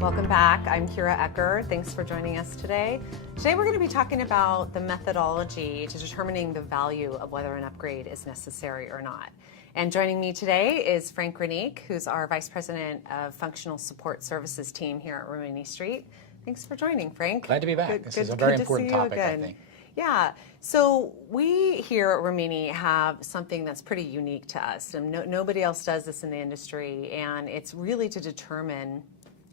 Welcome back. I'm Kira Ecker. Thanks for joining us today. Today we're going to be talking about the methodology to determining the value of whether an upgrade is necessary or not. And joining me today is Frank Rimini, who's our Vice President of Functional Support Services team here at Rimini Street. Thanks for joining, Frank. Glad to be back. This is a very important topic, I think. Yeah, so we here at Rimini have something that's pretty unique to us, and nobody else does this in the industry, and it's really to determine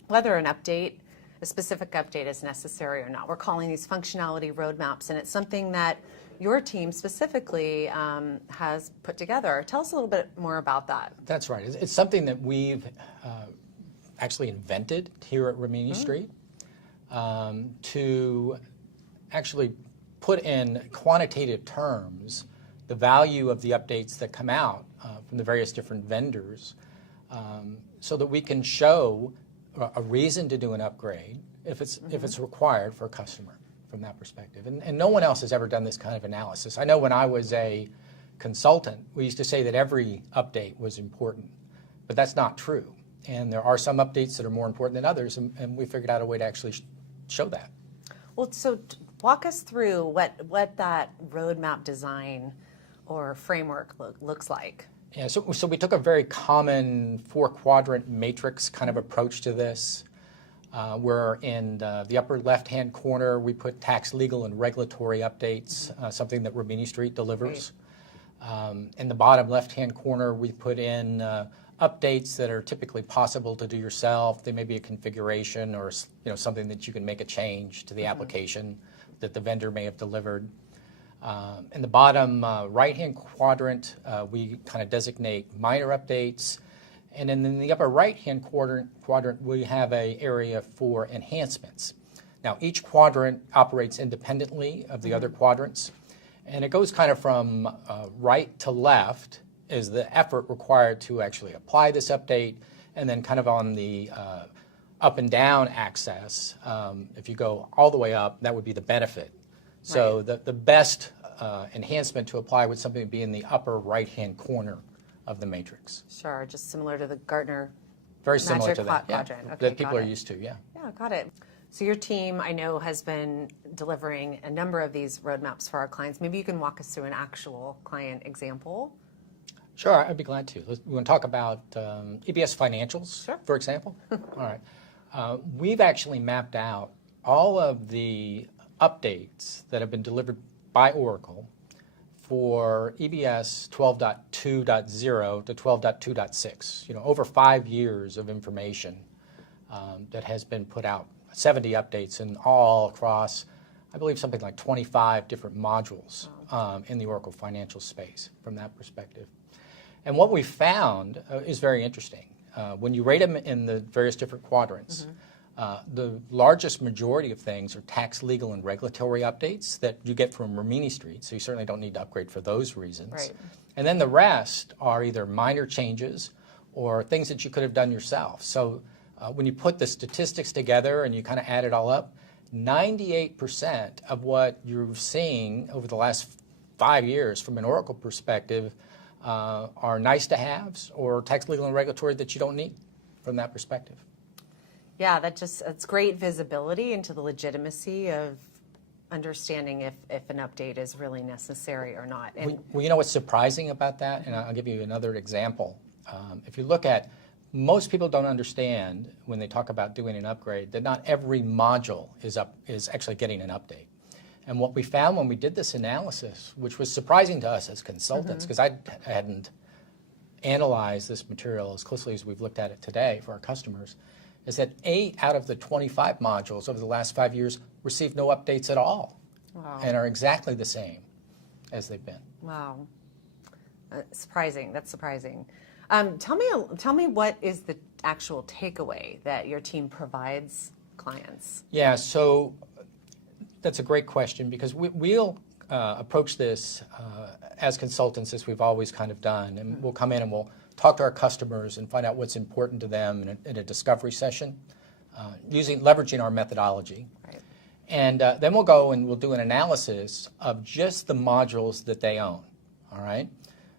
whether an update, a specific update, is necessary or not. We're calling these functionality roadmaps, and it's something that your team specifically has put together. Tell us a little bit more about that. That's right. It's something that we've actually invented here at Rimini Street to actually put in quantitative terms the value of the updates that come out from the various different vendors so that we can show a reason to do an upgrade if it's required for a customer from that perspective. And no one else has ever done this kind of analysis. I know when I was a consultant, we used to say that every update was important, but that's not true. And there are some updates that are more important than others, and we figured out a way to actually show that. Well, so walk us through what that roadmap design or framework looks like. Yeah, so we took a very common 4-quadrant matrix kind of approach to this. Where in the upper left-hand corner, we put tax, legal, and regulatory updates, something that Rimini Street delivers. Right. In the bottom left-hand corner, we put in updates that are typically possible to do yourself. They may be a configuration or something that you can make a change to the application that the vendor may have delivered. In the bottom right-hand quadrant, we kind of designate minor updates. And then in the upper right-hand quadrant, we have an area for enhancements. Now, each quadrant operates independently of the other quadrants, and it goes kind of from right to left is the effort required to actually apply this update, and then kind of on the up and down axis, if you go all the way up, that would be the benefit. So right. the best enhancement to apply would something be in the upper right-hand corner of the matrix. Sure, just similar to the Gartner very similar to that, quadrant. Yeah, okay, that people are used to, yeah. Yeah, got it. So your team, I know, has been delivering a number of these roadmaps for our clients. Maybe you can walk us through an actual client example. Sure, I'd be glad to. We want to talk about EBS Financials, sure. For example. All right. We've actually mapped out all of the updates that have been delivered by Oracle for EBS 12.2.0 to 12.2.6, over 5 years of information that has been put out, 70 updates and all across, I believe, something like 25 different modules in the Oracle financial space from that perspective. And what we found is very interesting. When you rate them in the various different quadrants, the largest majority of things are tax, legal, and regulatory updates that you get from Rimini Street, so you certainly don't need to upgrade for those reasons. Right. And then the rest are either minor changes or things that you could have done yourself. So when you put the statistics together and you kind of add it all up, 98% of what you're seeing over the last 5 years from an Oracle perspective are nice-to-haves or tax, legal, and regulatory that you don't need from that perspective. Yeah, it's great visibility into the legitimacy of understanding if an update is really necessary or not. And well, you know what's surprising about that? And I'll give you another example. If you look at, most people don't understand when they talk about doing an upgrade that not every module is actually getting an update. And what we found when we did this analysis, which was surprising to us as consultants, because I hadn't analyzed this material as closely as we've looked at it today for our customers, is that 8 out of the 25 modules over the last 5 years received no updates at all. Wow. And are exactly the same as they've been. Wow. Surprising. That's surprising. Tell me what is the actual takeaway that your team provides clients? Yeah, so that's a great question, because we'll approach this as consultants, as we've always kind of done, and we'll come in and we'll talk to our customers and find out what's important to them in a discovery session, leveraging our methodology. Right. And then we'll go and we'll do an analysis of just the modules that they own, all right?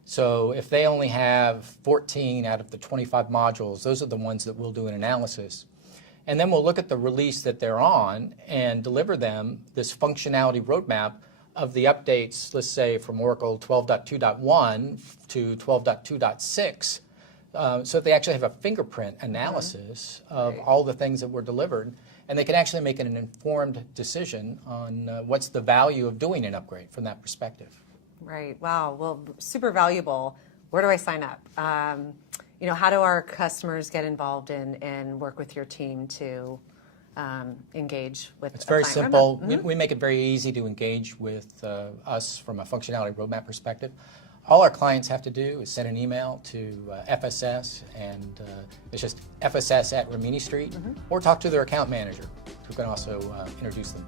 So if they only have 14 out of the 25 modules, those are the ones that we'll do an analysis. And then we'll look at the release that they're on and deliver them this functionality roadmap of the updates, let's say from Oracle 12.2.1 to 12.2.6, so that they actually have a fingerprint analysis of all the things that were delivered, and they can actually make an informed decision on what's the value of doing an upgrade from that perspective. Right. Wow. Well, super valuable. Where do I sign up? How do our customers get involved and work with your team to engage with? It's very simple. Mm-hmm. We make it very easy to engage with us from a functionality roadmap perspective. All our clients have to do is send an email to FSS, and it's just FSS@Rimini Street, or talk to their account manager, who can also introduce them.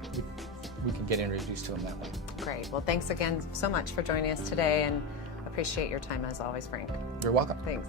We can get introduced to them that way. Great. Well, thanks again so much for joining us today, and appreciate your time as always, Frank. You're welcome. Thanks.